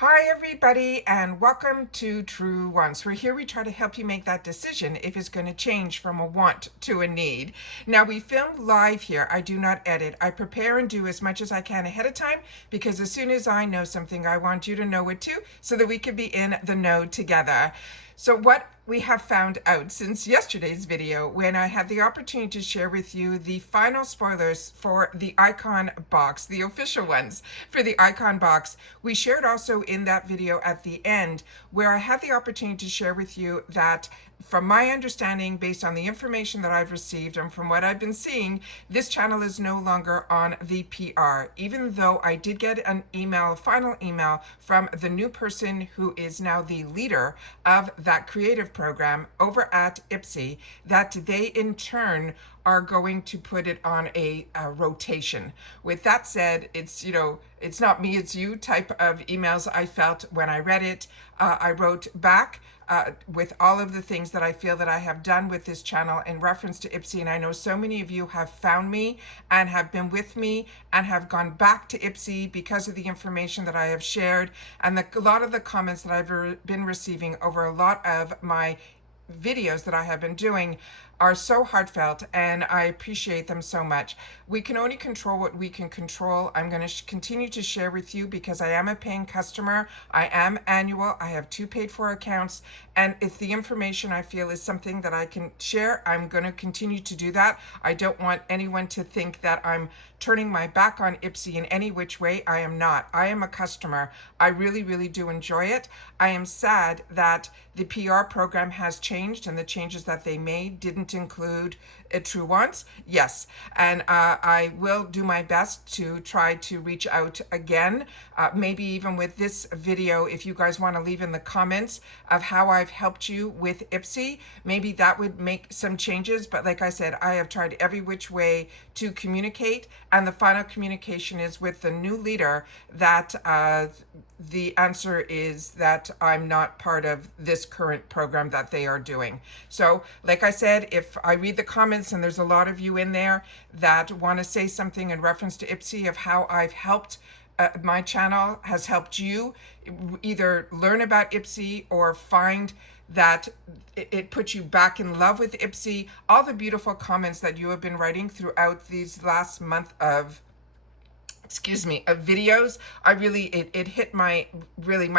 Hi everybody and welcome to True Wants. We're here, we try to help you make that decision if it's going to change from a want to a need. Now we film live here. I do not edit. I prepare and do as much as I can ahead of time because as soon as I know something, I want you to know it too so that we can be in the know together. So what we have found out since yesterday's video, when I had the opportunity to share with you the final spoilers for the Icon box, the official ones for the Icon box, we shared also in that video at the end where I had the opportunity to share with you that from my understanding, based on the information that I've received and from what I've been seeing, this channel is no longer on the PR, even though I did get an email, a final email from the new person who is now the leader of that creative program over at IPSY, that they in turn are going to put it on a rotation. With that said, it's, it's not me, it's you type of emails I felt when I read it. I wrote back with all of the things that I feel that I have done with this channel in reference to IPSY, and I know so many of you have found me and have been with me and have gone back to IPSY because of the information that I have shared and a lot of the comments that I've been receiving over a lot of my videos that I have been doing are so heartfelt, and I appreciate them so much. We can only control what we can control. I'm going to continue to share with you because I am a paying customer. I am annual. I have 2 paid for accounts, and if the information I feel is something that I can share, I'm going to continue to do that. I don't want anyone to think that I'm turning my back on IPSY in any which way. I am not. I am a customer. I really, really do enjoy it. I am sad that the PR program has changed and the changes that they made didn't include True Wants. Yes, and I will do my best to try to reach out again, maybe even with this video. If you guys want to leave in the comments of how I've helped you with IPSY, maybe that would make some changes. But like I said, I have tried every which way to communicate, and the final communication is with the new leader that the answer is that I'm not part of this current program that they are doing. So like I said, if I read the comments and there's a lot of you in there that want to say something in reference to IPSY of how I've helped, my channel has helped you either learn about IPSY or find that it puts you back in love with IPSY, all the beautiful comments that you have been writing throughout these last month of videos. I really, it hit my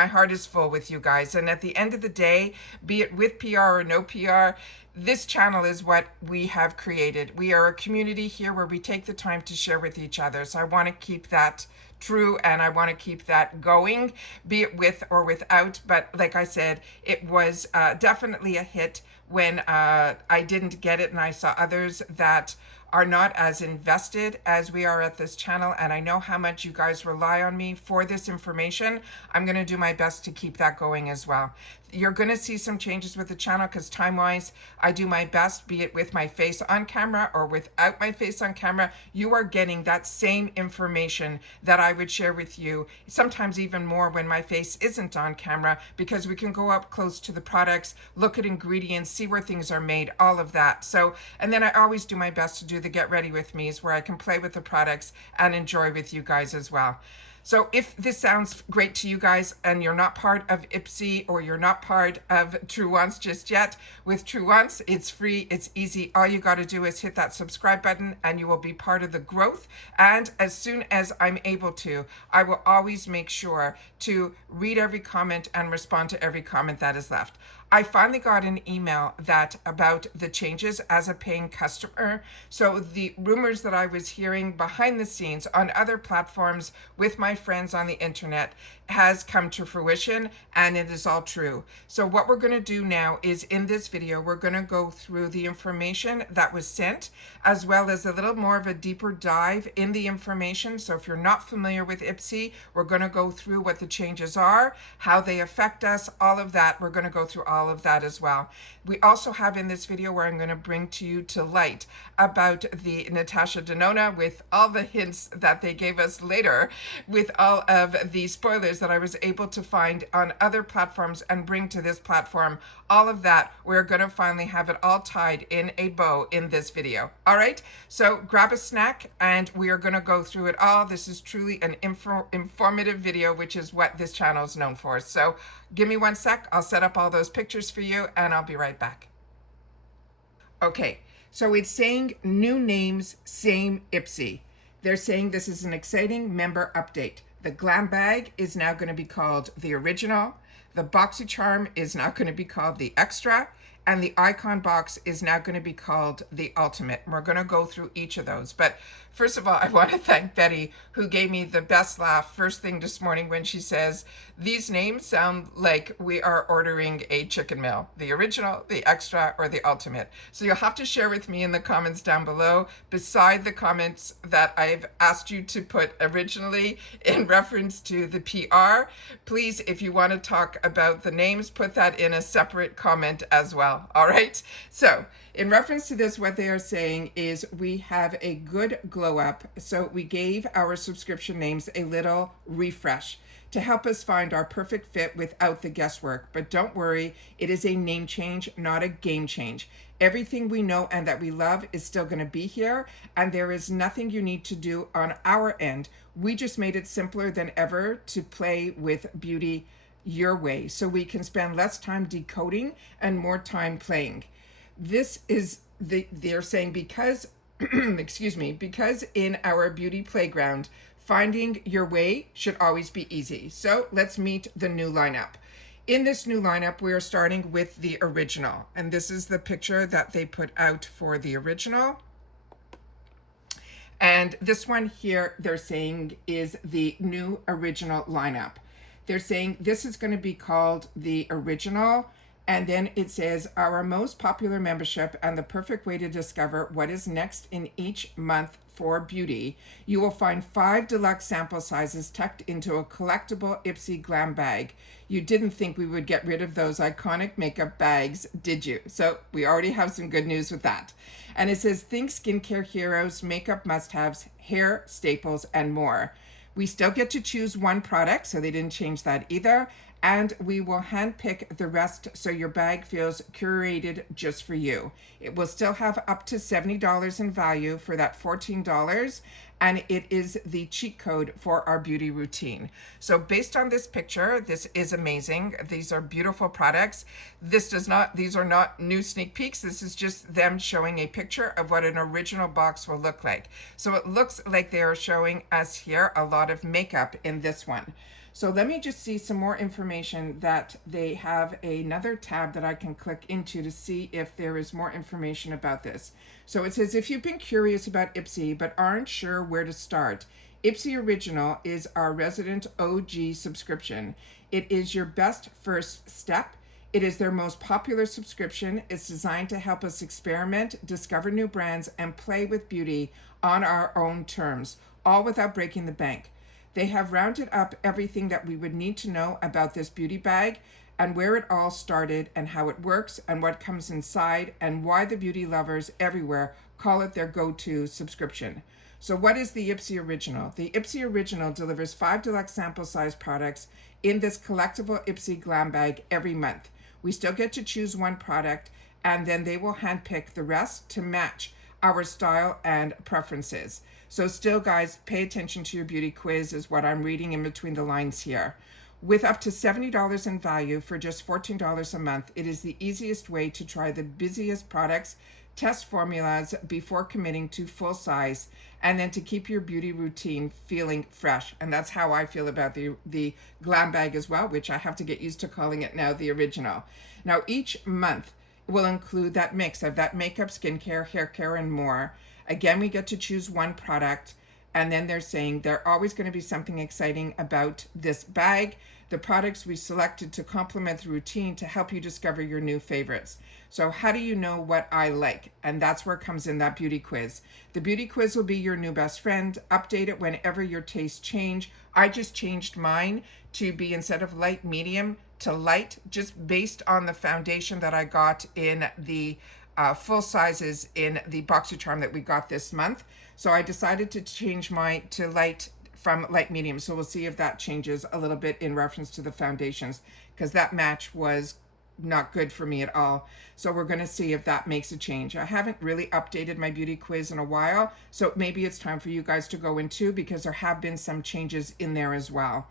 heart is full with you guys. And at the end of the day, be it with PR or no PR, this channel is what we have created. We are a community here where we take the time to share with each other. So I want to keep that true, and I want to keep that going, be it with or without. But like I said, it was definitely a hit when I didn't get it, and I saw others that are not as invested as we are at this channel, and I know how much you guys rely on me for this information. I'm going to do my best to keep that going as well. You're going to see some changes with the channel because time-wise, I do my best, be it with my face on camera or without my face on camera. You are getting that same information that I would share with you, sometimes even more when my face isn't on camera, because we can go up close to the products, look at ingredients, see where things are made, all of that. So, and then I always do my best to do the get ready with me's where I can play with the products and enjoy with you guys as well. So if this sounds great to you guys and you're not part of IPSY or you're not part of True Wants just yet, with True Wants, it's free, it's easy. All you got to do is hit that subscribe button and you will be part of the growth. And as soon as I'm able to, I will always make sure to read every comment and respond to every comment that is left. I finally got an email that about the changes as a paying customer. So the rumors that I was hearing behind the scenes on other platforms with my friends on the internet has come to fruition, and it is all true. So what we're going to do now is in this video, we're going to go through the information that was sent, as well as a little more of a deeper dive in the information. So if you're not familiar with IPSY, we're going to go through what the changes are, how they affect us, all of that. We're going to go through all all of that as well. We also have in this video where I'm going to bring to you to light about the Natasha Denona, with all the hints that they gave us later, with all of the spoilers that I was able to find on other platforms and bring to this platform. All of that, we're going to finally have it all tied in a bow in this video. All right, so grab a snack and we are going to go through it all. This is truly an informative video, which is what this channel is known for. So give me one sec, I'll set up all those pictures for you and I'll be right back. Okay, so it's saying new names, same IPSY. They're saying this is an exciting member update. The Glam Bag is now going to be called the Original. The BoxyCharm is now going to be called the Extra. And the icon box is now going to be called the Ultimate. We're going to go through each of those. But first of all, I want to thank Betty, who gave me the best laugh first thing this morning when she says, these names sound like we are ordering a chicken meal. The Original, the Extra, or the Ultimate. So you'll have to share with me in the comments down below, beside the comments that I've asked you to put originally in reference to the PR. Please, if you want to talk about the names, put that in a separate comment as well. All right, so in reference to this, what they are saying is we have a good glow up. So we gave our subscription names a little refresh to help us find our perfect fit without the guesswork. But don't worry, it is a name change, not a game change. Everything we know and that we love is still going to be here, and there is nothing you need to do on our end. We just made it simpler than ever to play with beauty your way, so we can spend less time decoding and more time playing. This is they're saying because excuse me, because in our beauty playground, finding your way should always be easy. So let's meet the new lineup. In this new lineup, we are starting with the Original, and this is the picture that they put out for the Original. And this one here, they're saying, is the new Original lineup. They're saying this is going to be called the Original, and then it says our most popular membership and the perfect way to discover what is next in each month for beauty. You will find 5 deluxe sample sizes tucked into a collectible IPSY Glam Bag. You didn't think we would get rid of those iconic makeup bags, did you? So we already have some good news with that. And it says think skincare heroes, makeup must-haves, hair staples, and more. We still get to choose one product, so they didn't change that either. And we will handpick the rest so your bag feels curated just for you. It will still have up to $70 in value for that $14. And it is the cheat code for our beauty routine. So based on this picture, this is amazing. These are beautiful products. These are not new sneak peeks. This is just them showing a picture of what an original box will look like. So it looks like they are showing us here a lot of makeup in this one. So let me just see some more information that they have another tab that I can click into to see if there is more information about this. So it says, if you've been curious about IPSY but aren't sure where to start, IPSY Original is our resident OG subscription. It is your best first step. It is their most popular subscription. It's designed to help us experiment, discover new brands, and play with beauty on our own terms, all without breaking the bank. They have rounded up everything that we would need to know about this beauty bag and where it all started and how it works and what comes inside and why the beauty lovers everywhere call it their go-to subscription. So what is the IPSY Original? The IPSY Original delivers 5 deluxe sample size products in this collectible IPSY Glam Bag every month. We still get to choose one product, and then they will handpick the rest to match our style and preferences. So still, guys, pay attention to your beauty quiz is what I'm reading in between the lines here. With up to $70 in value for just $14 a month, it is the easiest way to try the busiest products, test formulas before committing to full size, and then to keep your beauty routine feeling fresh. And that's how I feel about the Glam Bag as well, which I have to get used to calling it now the Original. Now, each month will include that mix of that makeup, skincare, hair care, and more. Again, we get to choose one product, And then they're saying there's always going to be something exciting about this bag. The products we selected to complement the routine to help you discover your new favorites. So how do you know what I like? And that's where it comes in, that beauty quiz. The beauty quiz will be your new best friend. Update it whenever your tastes change. I just changed mine to be, instead of light medium, to light, just based on the foundation that I got in the full sizes in the BoxyCharm that we got this month. So I decided to change mine to light from light medium. So we'll see if that changes a little bit in reference to the foundations, because that match was not good for me at all. So we're going to see if that makes a change. I haven't really updated my beauty quiz in a while, so maybe it's time for you guys to go in too, because there have been some changes in there as well.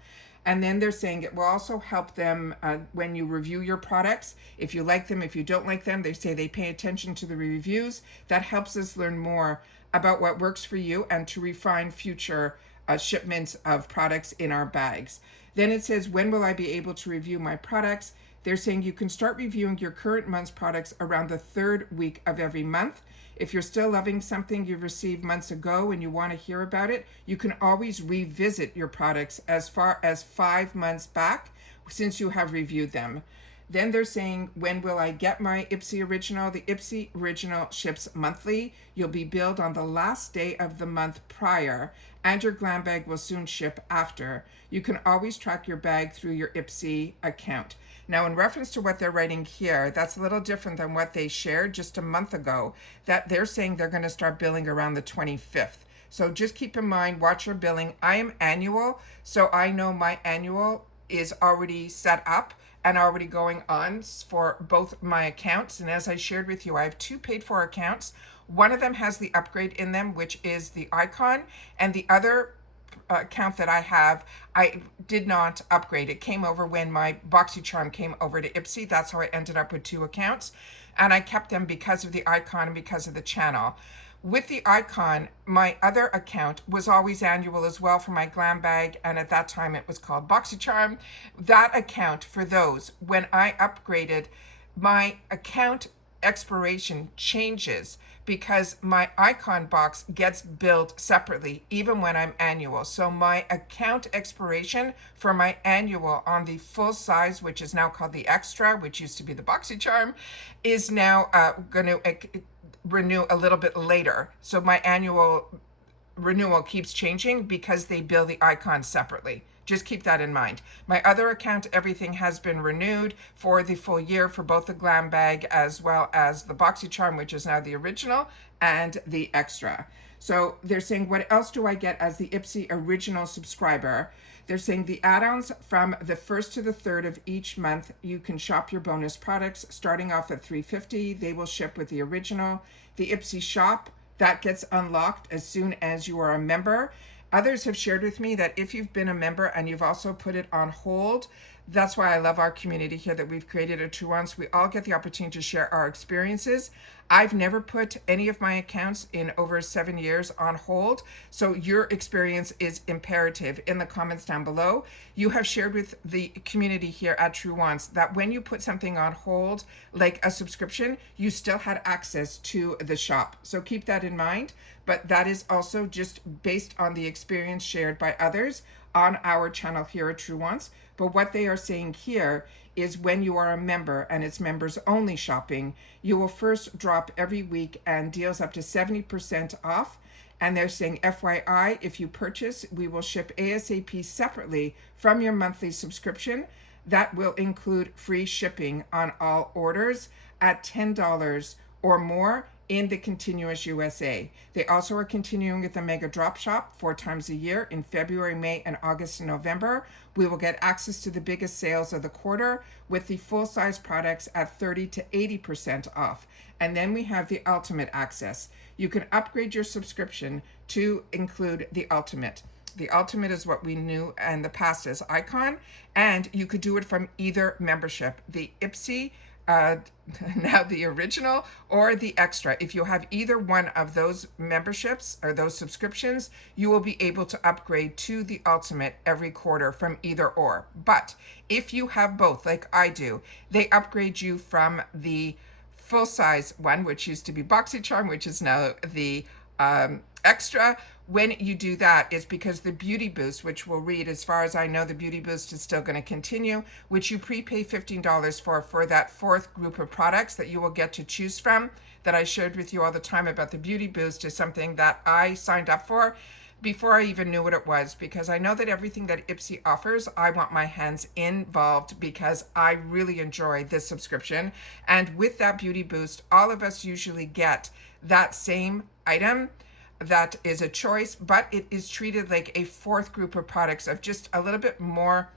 And then they're saying it will also help them when you review your products. If you like them, if you don't like them, they say they pay attention to the reviews. That helps us learn more about what works for you and to refine future shipments of products in our bags. Then it says, when will I be able to review my products? They're saying you can start reviewing your current month's products around the 3rd week of every month. If you're still loving something you've received months ago and you want to hear about it, you can always revisit your products as far as 5 months back since you have reviewed them. Then they're saying, when will I get my IPSY Original? The IPSY Original ships monthly. You'll be billed on the last day of the month prior, and your Glam Bag will soon ship after. You can always track your bag through your IPSY account. Now, in reference to what they're writing here, that's a little different than what they shared just a month ago, that they're saying they're going to start billing around the 25th. So just keep in mind, watch your billing. I am annual, so I know my annual is already set up and already going on for both my accounts. And as I shared with you, I have 2 paid for accounts. One of them has the upgrade in them, which is the icon, and the other account that I have, I did not upgrade. It came over when my BoxyCharm came over to IPSY. That's how I ended up with 2 accounts. And I kept them because of the icon and because of the channel. With the icon, my other account was always annual as well for my Glam Bag, and at that time it was called BoxyCharm. That account, for those, when I upgraded, my account expiration changes because my icon box gets billed separately even when I'm annual. So my account expiration for my annual on the full size, which is now called the Extra, which used to be the BoxyCharm, is now going to renew a little bit later. So my annual renewal keeps changing because they bill the icon separately. Just keep that in mind. My other account, everything has been renewed for the full year for both the Glam Bag as well as the BoxyCharm, which is now the Original, and the Extra. So they're saying, what else do I get as the IPSY Original subscriber? They're saying the add-ons from the 1st to the 3rd of each month, you can shop your bonus products starting off at $3.50. They will ship with the Original. The IPSY shop, that gets unlocked as soon as you are a member. Others have shared with me that if you've been a member and you've also put it on hold, that's why I love our community here that we've created at True Once. We all get the opportunity to share our experiences. I've never put any of my accounts in over 7 years on hold, so your experience is imperative. In the comments down below, you have shared with the community here at True Once that when you put something on hold, like a subscription, you still had access to the shop. So keep that in mind, but that is also just based on the experience shared by others on our channel here at True Once. But what they are saying here is when you are a member and it's members only shopping, you will first drop every week and deals up to 70% off. And they're saying, FYI, if you purchase, we will ship ASAP separately from your monthly subscription. That will include free shipping on all orders at $10 or more in the continuous USA. They also are continuing with the Mega Drop Shop 4 times a year in February, May, and August and November. We will get access to the biggest sales of the quarter with the full-size products at 30 to 80% off. And then we have the Ultimate Access. You can upgrade your subscription to include the Ultimate. The Ultimate is what we knew in the past as Icon, and you could do it from either membership, the IPSY, now the Original, or the Extra. If you have either one of those memberships or those subscriptions, you will be able to upgrade to the Ultimate every quarter from either or. But if you have both, like I do, they upgrade you from the full-size one, which used to be BoxyCharm, which is now the Extra, when you do that, it's because the Beauty Boost, which we'll read, as far as I know, the Beauty Boost is still going to continue, which you prepay $15 for that fourth group of products that you will get to choose from, that I shared with you all the time about the Beauty Boost, is something that I signed up for before I even knew what it was, because I know that everything that IPSY offers, I want my hands involved because I really enjoy this subscription. And with that Beauty Boost, all of us usually get that same item that is a choice, but it is treated like a fourth group of products of just a little bit more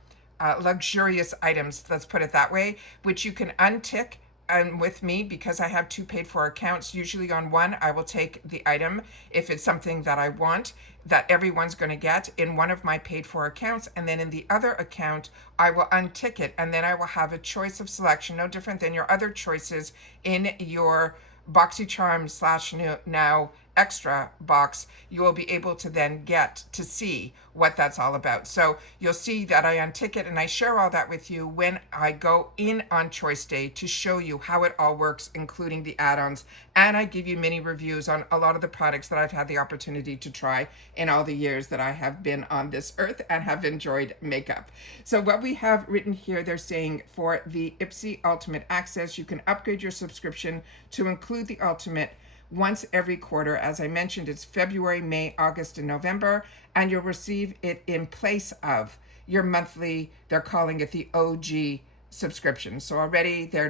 luxurious items, let's put it that way, which you can untick. And with me, because I have two paid for accounts, usually on one, I will take the item if it's something that I want, that everyone's going to get in one of my paid for accounts. And then in the other account, I will untick it. And then I will have a choice of selection, no different than your other choices in your BoxyCharm / now extra box. You will be able to then get to see what that's all about. So you'll see that I untick it, and I share all that with you when I go in on choice day to show you how it all works, including the add-ons. And I give you mini reviews on a lot of the products that I've had the opportunity to try in all the years that I have been on this earth and have enjoyed makeup. So what we have written here, they're saying for the IPSY Ultimate Access, you can upgrade your subscription to include the Ultimate once every quarter. As I mentioned, it's February, May, August, and November, and you'll receive it in place of your monthly, they're calling it the OG subscription. So already they're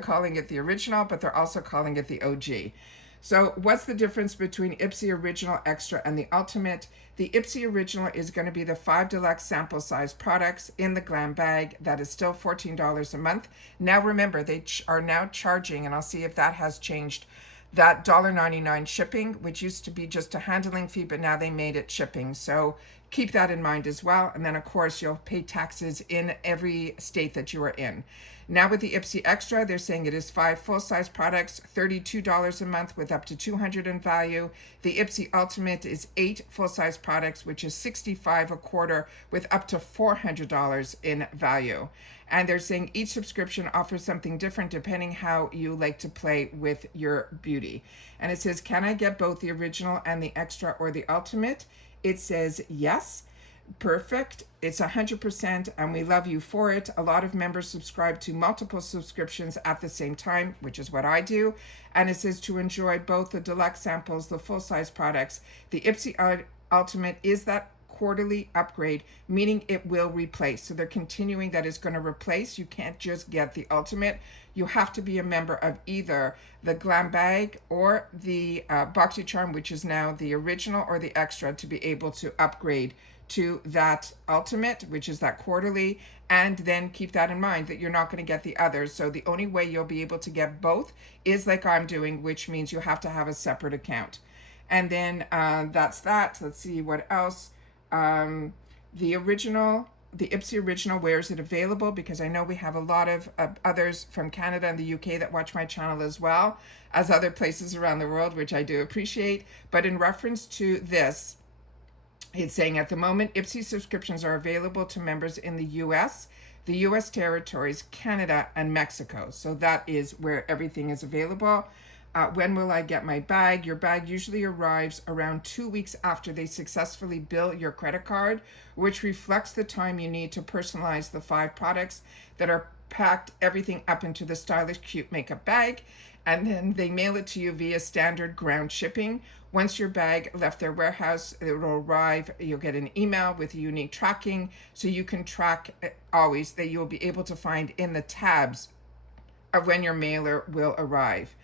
calling it the original, but they're also calling it the OG. So what's the difference between IPSY Original Extra and the Ultimate? The IPSY Original is going to be the 5 deluxe sample size products in the Glam Bag. That is still $14 a month. Now remember, they are now charging, and I'll see if that has changed, that $1.99 shipping, which used to be just a handling fee, but now they made it shipping. So keep that in mind as well. And then of course you'll pay taxes in every state that you are in. Now with the IPSY Extra, they're saying it is 5 full-size products, $32 a month with up to $200 in value. The IPSY Ultimate is 8 full-size products, which is $65 a quarter with up to $400 in value. And they're saying each subscription offers something different depending how you like to play with your beauty. And it says, can I get both the original and the extra or the ultimate? It says yes. Perfect. It's 100%, and we love you for it. A lot of members subscribe to multiple subscriptions at the same time, which is what I do. And it says to enjoy both the deluxe samples, the full-size products. The IPSY Ultimate is that quarterly upgrade, meaning it will replace. So they're continuing that it's going to replace. You can't just get the Ultimate. You have to be a member of either the Glam Bag or the BoxyCharm, which is now the original, or the extra, to be able to upgrade to that Ultimate, which is that quarterly. And then keep that in mind that you're not going to get the others. So the only way you'll be able to get both is like I'm doing, which means you have to have a separate account. And then that's that. Let's see what else. The IPSY Original, where is it available? Because I know we have a lot of others from Canada and the UK that watch my channel as well as other places around the world, which I do appreciate. But in reference to this, it's saying at the moment, IPSY subscriptions are available to members in the US, the US territories, Canada, and Mexico. So that is where everything is available. When will I get my bag? Your bag usually arrives around 2 weeks after they successfully bill your credit card, which reflects the time you need to personalize the 5 products that are packed everything up into the stylish, cute makeup bag. And then they mail it to you via standard ground shipping. Once your bag left their warehouse, it will arrive. You'll get an email with unique tracking, so you can track always, that you'll be able to find in the tabs of when your mailer will arrive.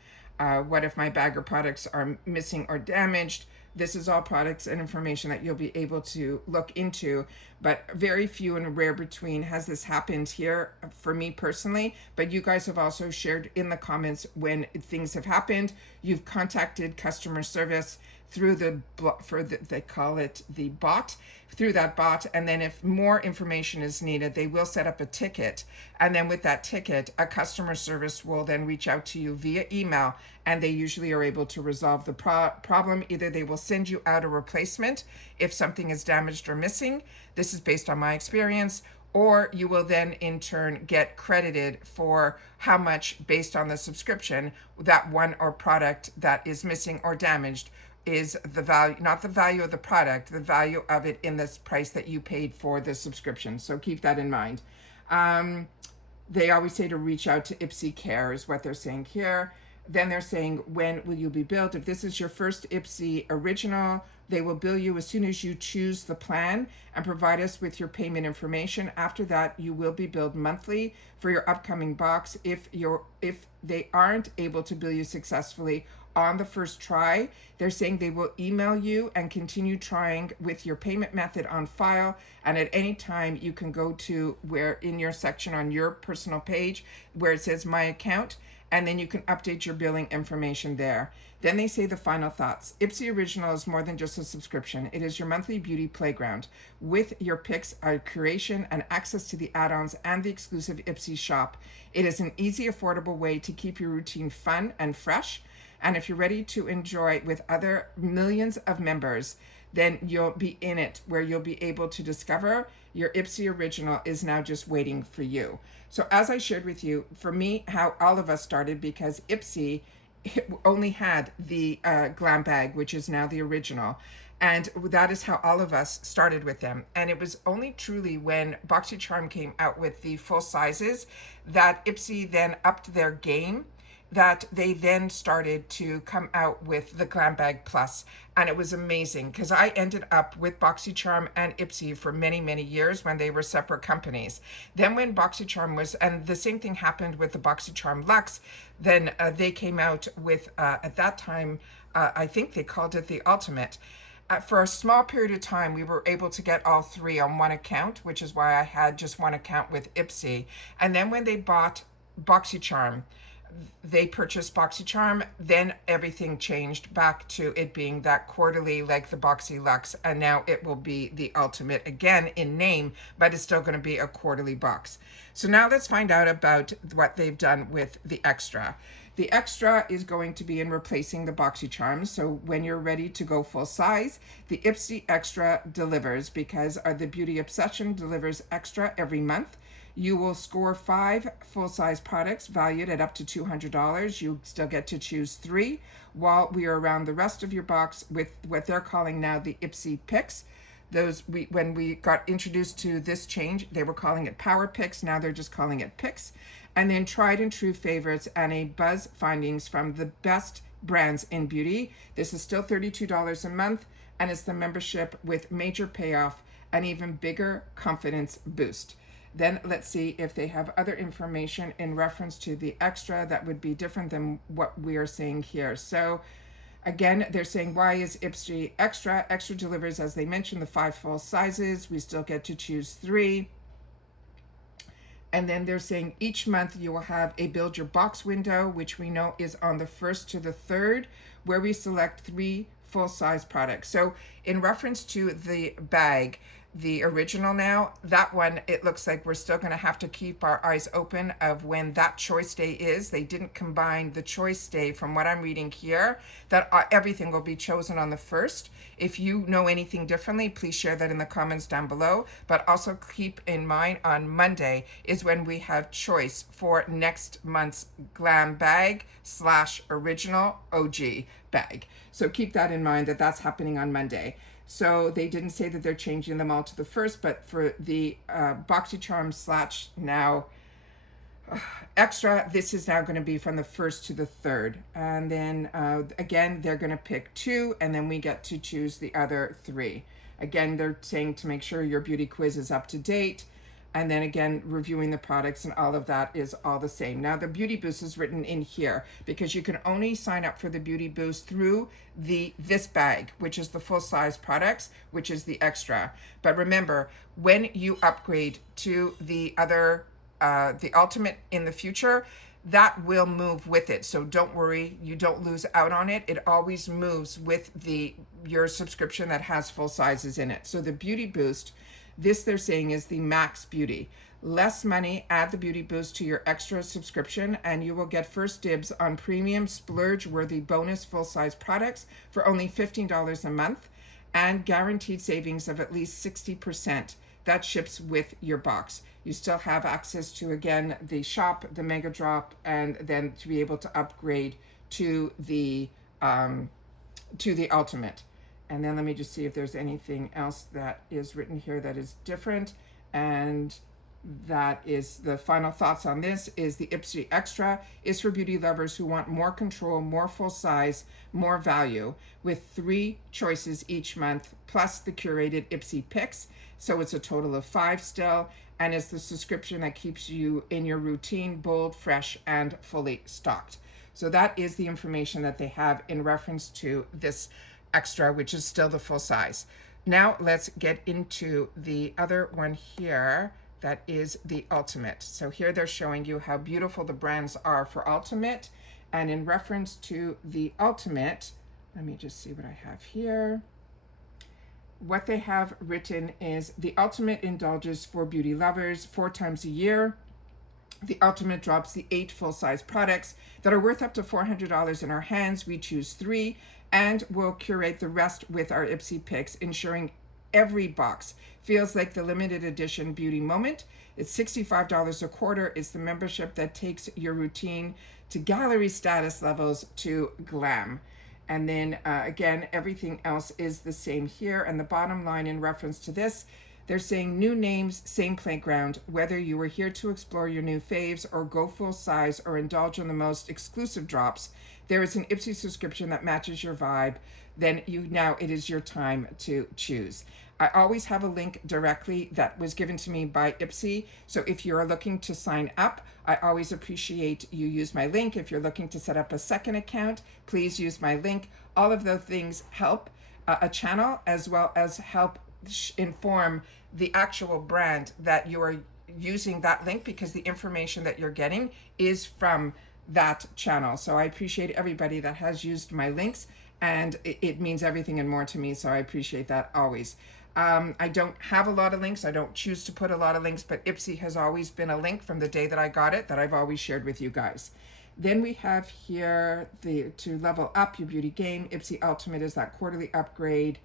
What if my bag or products are missing or damaged? This is all products and information that you'll be able to look into, but very few and rare between has this happened here for me personally. But you guys have also shared in the comments when things have happened. You've contacted customer service through they call it the bot, through that bot. And then if more information is needed, they will set up a ticket. And then with that ticket, a customer service will then reach out to you via email, and they usually are able to resolve the problem. Either they will send you out a replacement if something is damaged or missing. This is based on my experience. Or you will then in turn get credited for how much, based on the subscription, that one or product that is missing or damaged is the value, not the value of the product, the value of it in this price that you paid for the subscription. So keep that in mind. They always say to reach out to IPSY Care is what they're saying here. Then they're saying, when will you be billed? If this is your first IPSY original, they will bill you as soon as you choose the plan and provide us with your payment information. After that, you will be billed monthly for your upcoming box. If they aren't able to bill you successfully on the first try, they're saying they will email you and continue trying with your payment method on file. And at any time, you can go to where in your section on your personal page where it says My Account, and then you can update your billing information there. Then they say the final thoughts. IPSY Original is more than just a subscription. It is your monthly beauty playground. With your picks, our curation, and access to the add-ons and the exclusive IPSY shop, it is an easy, affordable way to keep your routine fun and fresh. And if you're ready to enjoy with other millions of members, then you'll be in it, where you'll be able to discover your IPSY Original is now just waiting for you. So as I shared with you, for me, how all of us started, because IPSY only had the Glam Bag, which is now the original. And that is how all of us started with them. And it was only truly when BoxyCharm came out with the full sizes that IPSY then upped their game, that they then started to come out with the Glam Bag Plus. And it was amazing, because I ended up with BoxyCharm and IPSY for many, many years when they were separate companies. Then when BoxyCharm was, and the same thing happened with the BoxyCharm Luxe, then they came out with, at that time, I think they called it the Ultimate. For a small period of time, we were able to get all three on one account, which is why I had just one account with IPSY. And then when they bought BoxyCharm, they purchased BoxyCharm, then everything changed back to it being that quarterly like the Boxy Luxe, and now it will be the Ultimate again in name, but it's still going to be a quarterly box. So now let's find out about what they've done with the Extra. The Extra is going to be in replacing the BoxyCharm. So when you're ready to go full size, the IPSY Extra delivers, because the Beauty Obsession delivers extra every month. You will score 5 full-size products valued at up to $200. You still get to choose 3 while we are around the rest of your box with what they're calling now the IPSY Picks. When we got introduced to this change, they were calling it Power Picks. Now they're just calling it Picks. And then tried and true favorites and a buzz findings from the best brands in beauty. This is still $32 a month, and it's the membership with major payoff and even bigger confidence boost. Then let's see if they have other information in reference to the Extra that would be different than what we are saying here. So again, they're saying, why is IPSY Extra? Extra delivers, as they mentioned, the 5 full sizes. We still get to choose 3. And then they're saying each month you will have a build your box window, which we know is on the 1st to the 3rd, where we select 3 full-size products. So in reference to the bag, the original now, that one, it looks like we're still going to have to keep our eyes open of when that choice day is. They didn't combine the choice day from what I'm reading here, that everything will be chosen on the 1st. If you know anything differently, please share that in the comments down below. But also keep in mind, on Monday is when we have choice for next month's Glam Bag / original OG bag. So keep that in mind, that that's happening on Monday. So they didn't say that they're changing them all to the 1st, but for the BoxyCharm / now Extra, this is now going to be from the 1st to the 3rd. And then again, they're going to pick 2, and then we get to choose the other 3. Again, they're saying to make sure your beauty quiz is up to date. And then again, reviewing the products and all of that is all the same. Now the Beauty Boost is written in here because you can only sign up for the Beauty Boost through this bag, which is the full-size products, which is the Extra. But remember, when you upgrade to the other, the Ultimate in the future, that will move with it. So don't worry, you don't lose out on it. It always moves with your subscription that has full sizes in it. So the Beauty Boost, this they're saying is the Max Beauty. Less money, add the Beauty Boost to your Extra subscription, and you will get first dibs on premium splurge-worthy bonus full-size products for only $15 a month, and guaranteed savings of at least 60%. That ships with your box. You still have access to, again, the shop, the Mega Drop, and then to be able to upgrade to the to the ultimate. And then let me just see if there's anything else that is written here that is different. And that is the final thoughts on this is the IPSY Extra is for beauty lovers who want more control, more full size, more value, with 3 choices each month, plus the curated IPSY picks. So it's a total of 5 still, and it's the subscription that keeps you in your routine, bold, fresh, and fully stocked. So that is the information that they have in reference to this extra, which is still the full size. Now let's get into the other one here. That is the ultimate. So here they're showing you how beautiful the brands are for ultimate. And in reference to the ultimate, let me just see what I have here. What they have written is the ultimate indulges for beauty lovers 4 times a year. The ultimate drops the 8 full-size products that are worth up to $400 in our hands. We choose 3 and we'll curate the rest with our IPSY picks, ensuring every box feels like the limited edition beauty moment. It's $65 a quarter. It's the membership that takes your routine to gallery status levels to glam. And then again, everything else is the same here. And the bottom line in reference to this, they're saying new names, same playground. Whether you are here to explore your new faves or go full size or indulge in the most exclusive drops, there is an IPSY subscription that matches your vibe. Then now it is your time to choose. I always have a link directly that was given to me by IPSY. So if you're looking to sign up, I always appreciate you use my link. If you're looking to set up a second account, please use my link. All of those things help a channel as well as help inform the actual brand that you are using that link, because the information that you're getting is from that channel. So I appreciate everybody that has used my links, and it means everything and more to me. So I appreciate that always. I don't have a lot of links. I don't choose to put a lot of links, but IPSY has always been a link from the day that I got it that I've always shared with you guys. Then we have here to level up your beauty game. IPSY Ultimate is that quarterly upgrade.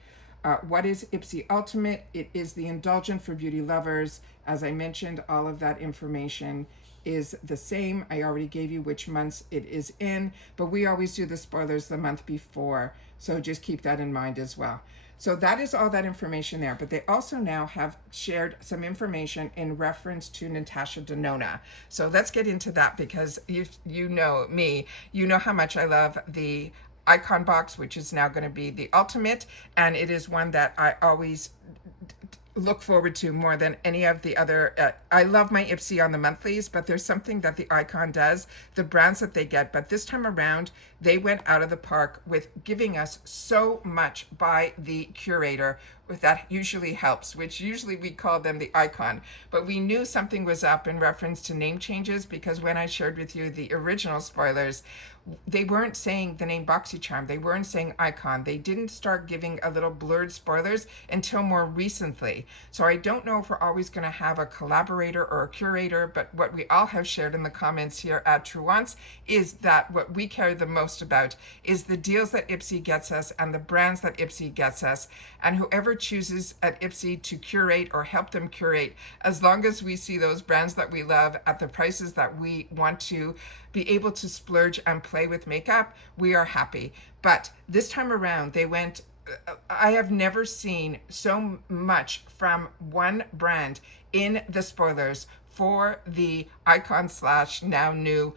What is IPSY Ultimate? It is the indulgent for beauty lovers. As I mentioned, all of that information is the same. I already gave you which months it is in, but we always do the spoilers the month before. So just keep that in mind as well. So that is all that information there. But they also now have shared some information in reference to Natasha Denona. So let's get into that, because you know me, you know how much I love the icon box, which is now going to be the ultimate, and it is one that I always look forward to more than any of the other. I love my IPSY on the monthlies, but there's something that the icon does, the brands that they get. But this time around, they went out of the park with giving us so much by the curator. That usually helps, which usually we call them the icon. But we knew something was up in reference to name changes, because when I shared with you the original spoilers, they weren't saying the name BoxyCharm. They weren't saying icon. They didn't start giving a little blurred spoilers until more recently. So I don't know if we're always going to have a collaborator or a curator, but what we all have shared in the comments here at True Once is that what we care the most about is the deals that IPSY gets us and the brands that IPSY gets us. And whoever chooses at IPSY to curate or help them curate, as long as we see those brands that we love at the prices that we want to be able to splurge and play with makeup, we are happy. But this time around, they went, I have never seen so much from one brand in the spoilers for the icon / now new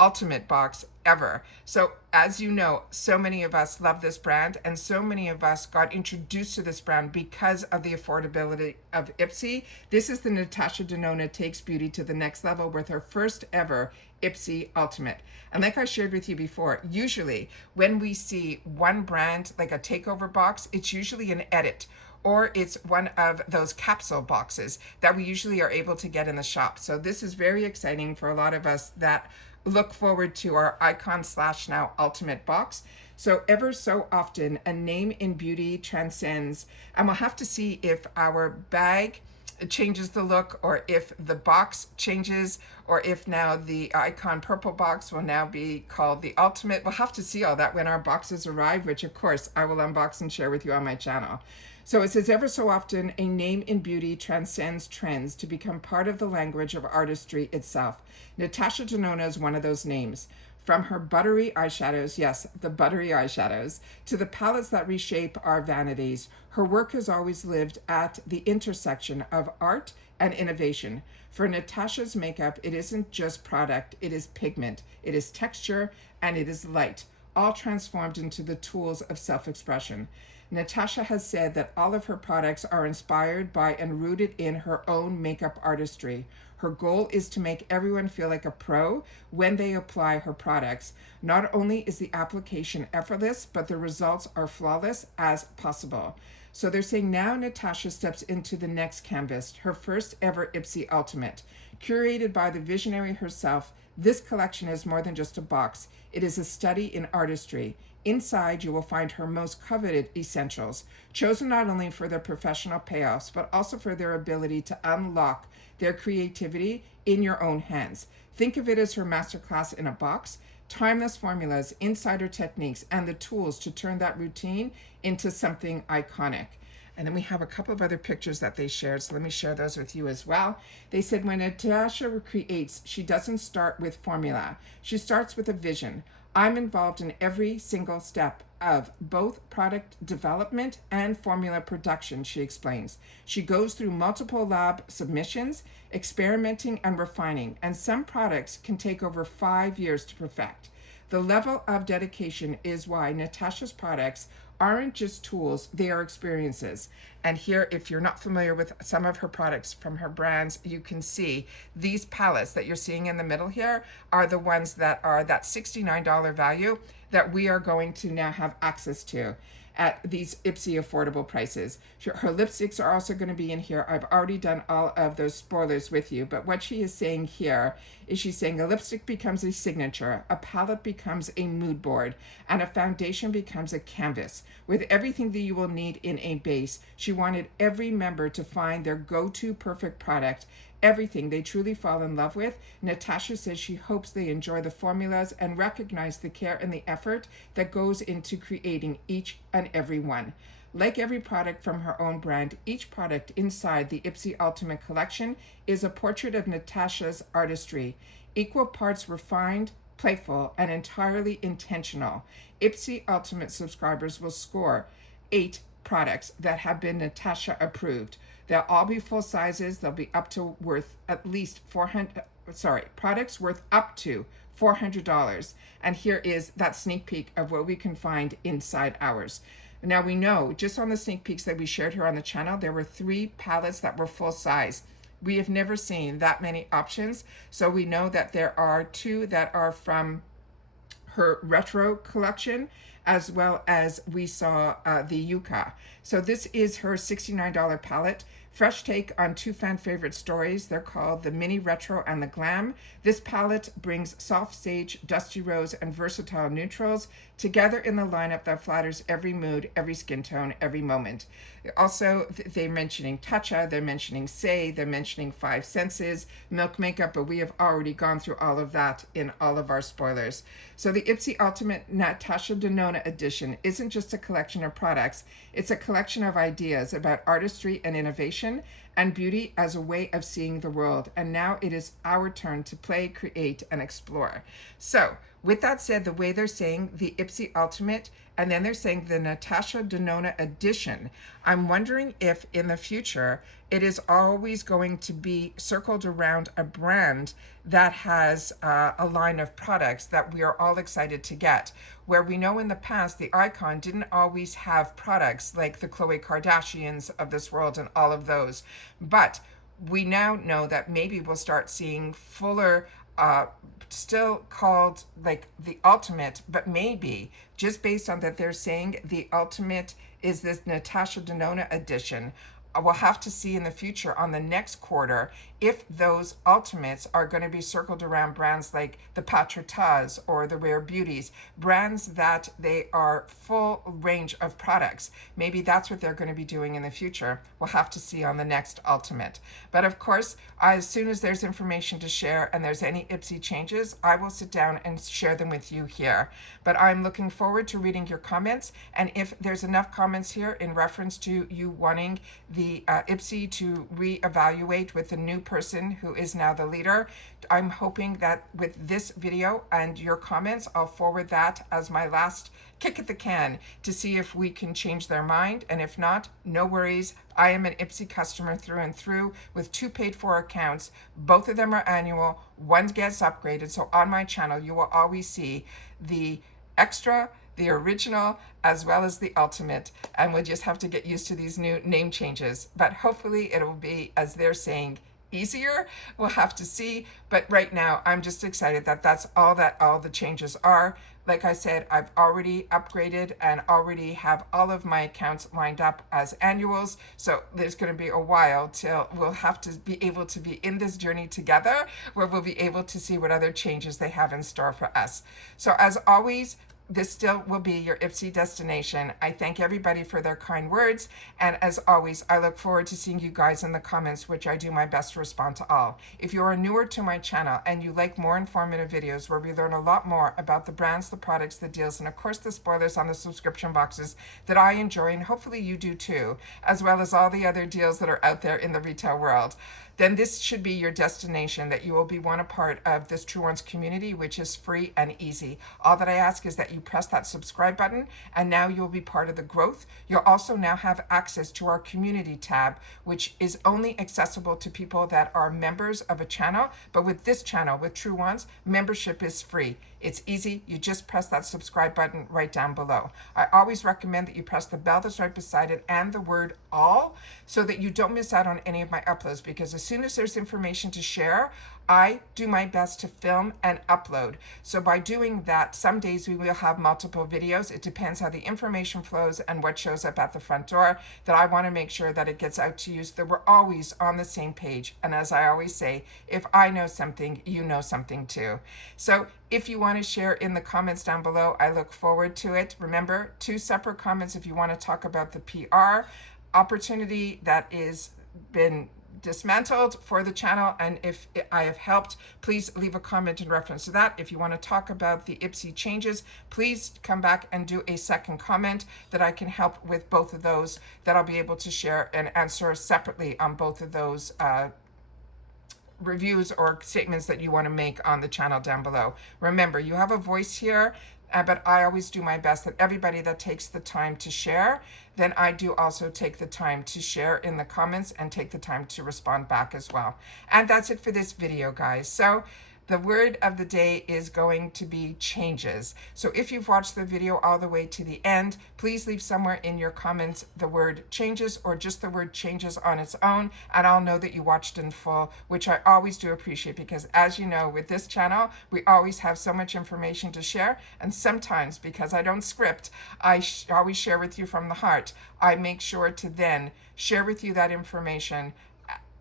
ultimate box ever. So as you know, so many of us love this brand, and so many of us got introduced to this brand because of the affordability of IPSY. This is the Natasha Denona takes beauty to the next level with her first ever IPSY Ultimate. And like I shared with you before, usually when we see one brand like a takeover box, it's usually an edit, or it's one of those capsule boxes that we usually are able to get in the shop. So this is very exciting for a lot of us that look forward to our icon / now ultimate box. So ever so often, a name in beauty transcends, and we'll have to see if our bag changes the look, or if the box changes, or if now the icon purple box will now be called the ultimate. We'll have to see all that when our boxes arrive, which of course I will unbox and share with you on my channel. So it says, ever so often, a name in beauty transcends trends to become part of the language of artistry itself. Natasha Denona is one of those names. From her buttery eyeshadows, yes, the buttery eyeshadows, to the palettes that reshape our vanities, her work has always lived at the intersection of art and innovation. For Natasha's makeup, it isn't just product, it is pigment, it is texture, and it is light, all transformed into the tools of self-expression. Natasha has said that all of her products are inspired by and rooted in her own makeup artistry. Her goal is to make everyone feel like a pro when they apply her products. Not only is the application effortless, but the results are flawless as possible. So they're saying now Natasha steps into the next canvas, her first ever IPSY Ultimate. Curated by the visionary herself, this collection is more than just a box. It is a study in artistry. Inside, you will find her most coveted essentials, chosen not only for their professional payoffs, but also for their ability to unlock their creativity in your own hands. Think of it as her masterclass in a box, timeless formulas, insider techniques, and the tools to turn that routine into something iconic. And then we have a couple of other pictures that they shared, so let me share those with you as well. They said when Natasha creates, she doesn't start with formula. She starts with a vision. I'm involved in every single step of both product development and formula production, she explains. She goes through multiple lab submissions, experimenting and refining, and some products can take over 5 years to perfect. The level of dedication is why Natasha's products aren't just tools, they are experiences. And here, if you're not familiar with some of her products from her brands, you can see these palettes that you're seeing in the middle here are the ones that are that $69 value that we are going to now have access to at these IPSY affordable prices. Her lipsticks are also going to be in here. I've already done all of those spoilers with you, but what she is saying here is she's saying a lipstick becomes a signature, a palette becomes a mood board, and a foundation becomes a canvas. With everything that you will need in a base, she wanted every member to find their go-to perfect product, everything they truly fall in love with. Natasha says she hopes they enjoy the formulas and recognize the care and the effort that goes into creating each and every one. Like every product from her own brand, each product inside the IPSY Ultimate Collection is a portrait of Natasha's artistry, equal parts refined, playful, and entirely intentional. IPSY Ultimate subscribers will score 8 products that have been Natasha approved. They'll all be full sizes. They'll be up to worth at least products worth up to $400. And here is that sneak peek of what we can find inside ours. Now we know, just on the sneak peeks that we shared here on the channel, there were 3 palettes that were full size. We have never seen that many options. So we know that there are 2 that are from her retro collection, as well as we saw the Yucca. So this is her $69 palette. Fresh take on 2 fan favorite stories. They're called the Mini Retro and the Glam. This palette brings soft sage, dusty rose, and versatile neutrals together in the lineup that flatters every mood, every skin tone, every moment. Also, they're mentioning Tatcha, they're mentioning Say, they're mentioning Five Senses, Milk Makeup, but we have already gone through all of that in all of our spoilers. So the IPSY Ultimate Natasha Denona edition isn't just a collection of products, it's a collection of ideas about artistry and innovation and beauty as a way of seeing the world. And now it is our turn to play, create, and explore. So with that said, the way they're saying the IPSY Ultimate, and then they're saying the Natasha Denona edition, I'm wondering if in the future it is always going to be circled around a brand that has a line of products that we are all excited to get. Where we know in the past the icon didn't always have products like the Khloe Kardashians of this world and all of those. But we now know that maybe we'll start seeing fuller still called like the ultimate, but maybe just based on that they're saying the ultimate is this Natasha Denona edition. We'll have to see in the future on the next quarter if those ultimates are going to be circled around brands like the Patra Taz or the Rare Beauties, brands that they are full range of products. Maybe that's what they're going to be doing in the future. We'll have to see on the next ultimate. But of course, as soon as there's information to share and there's any IPSY changes, I will sit down and share them with you here. But I'm looking forward to reading your comments. And if there's enough comments here in reference to you wanting the the IPSY to reevaluate with the new person who is now the leader. I'm hoping that with this video and your comments, I'll forward that as my last kick at the can to see if we can change their mind. And if not, no worries. I am an IPSY customer through and through with 2 paid-for accounts. Both of them are annual. One gets upgraded. So on my channel, you will always see the extra, the original, as well as the ultimate. And we'll just have to get used to these new name changes. But hopefully it'll be, as they're saying, easier. We'll have to see. But right now, I'm just excited that that's all the changes are. Like I said, I've already upgraded and already have all of my accounts lined up as annuals. So there's going to be a while till we'll have to be able to be in this journey together, where we'll be able to see what other changes they have in store for us. So as always, this still will be your IPSY destination. I thank everybody for their kind words. And as always, I look forward to seeing you guys in the comments, which I do my best to respond to all. If you are newer to my channel and you like more informative videos where we learn a lot more about the brands, the products, the deals, and of course the spoilers on the subscription boxes that I enjoy, and hopefully you do too, as well as all the other deals that are out there in the retail world, then this should be your destination, that you will be a part of this True Ones community, which is free and easy. All that I ask is that you press that subscribe button, and now you'll be part of the growth. You'll also now have access to our community tab, which is only accessible to people that are members of a channel. But with this channel, with True Ones, membership is free. It's easy. You just press that subscribe button right down below. I always recommend that you press the bell that's right beside it and the word all, so that you don't miss out on any of my uploads, because as soon as there's information to share, I do my best to film and upload. So by doing that, some days we will have multiple videos. It depends how the information flows and what shows up at the front door, that I want to make sure that it gets out to you so that we're always on the same page. And as I always say, if I know something, you know something too. So if you want to share in the comments down below, I look forward to it. Remember, 2 separate comments if you want to talk about the PR opportunity that is been dismantled for the channel, and if I have helped, please leave a comment in reference to that. If you want to talk about the IPSY changes, please come back and do a second comment that I can help with both of those, that I'll be able to share and answer separately on both of those reviews or statements that you want to make on the channel down below. Remember, you have a voice here, but I always do my best that everybody that takes the time to share, then I do also take the time to share in the comments and take the time to respond back as well. And that's it for this video, guys. So the word of the day is going to be changes. So if you've watched the video all the way to the end, please leave somewhere in your comments the word changes, or just the word changes on its own, and I'll know that you watched in full, which I always do appreciate, because as you know, with this channel, we always have so much information to share, and sometimes, because I don't script, I always share with you from the heart. I make sure to then share with you that information.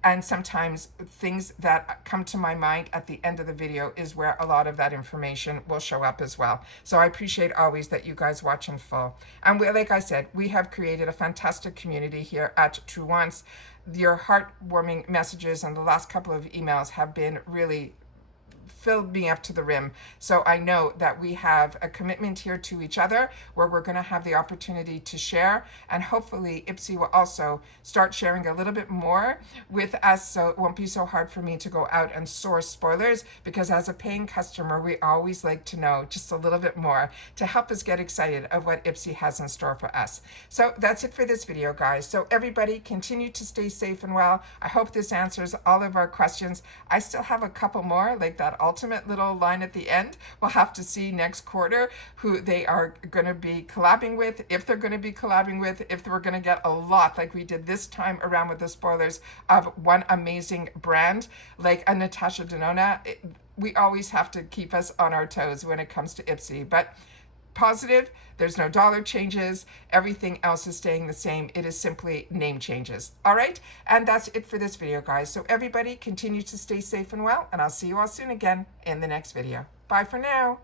And sometimes things that come to my mind at the end of the video is where a lot of that information will show up as well. So I appreciate always that you guys watch in full. And like I said, we have created a fantastic community here at True Ones. Your heartwarming messages and the last couple of emails have been really filled me up to the rim. So I know that we have a commitment here to each other, where we're going to have the opportunity to share, and hopefully IPSY will also start sharing a little bit more with us, so it won't be so hard for me to go out and source spoilers, because as a paying customer, we always like to know just a little bit more to help us get excited of what IPSY has in store for us. So that's it for this video, guys. So everybody continue to stay safe and well. I hope this answers all of our questions. I still have a couple more, like that ultimate little line at the end. We'll have to see next quarter who they are going to be collabing with, if they're going to be collabing with, if we're going to get a lot like we did this time around with the spoilers of one amazing brand like a Natasha Denona. We always have to keep us on our toes when it comes to IPSY, but positive, there's no dollar changes, everything else is staying the same. It is simply name changes. All right, and that's it for this video, guys. So everybody continue to stay safe and well, and I'll see you all soon again in the next video. Bye for now.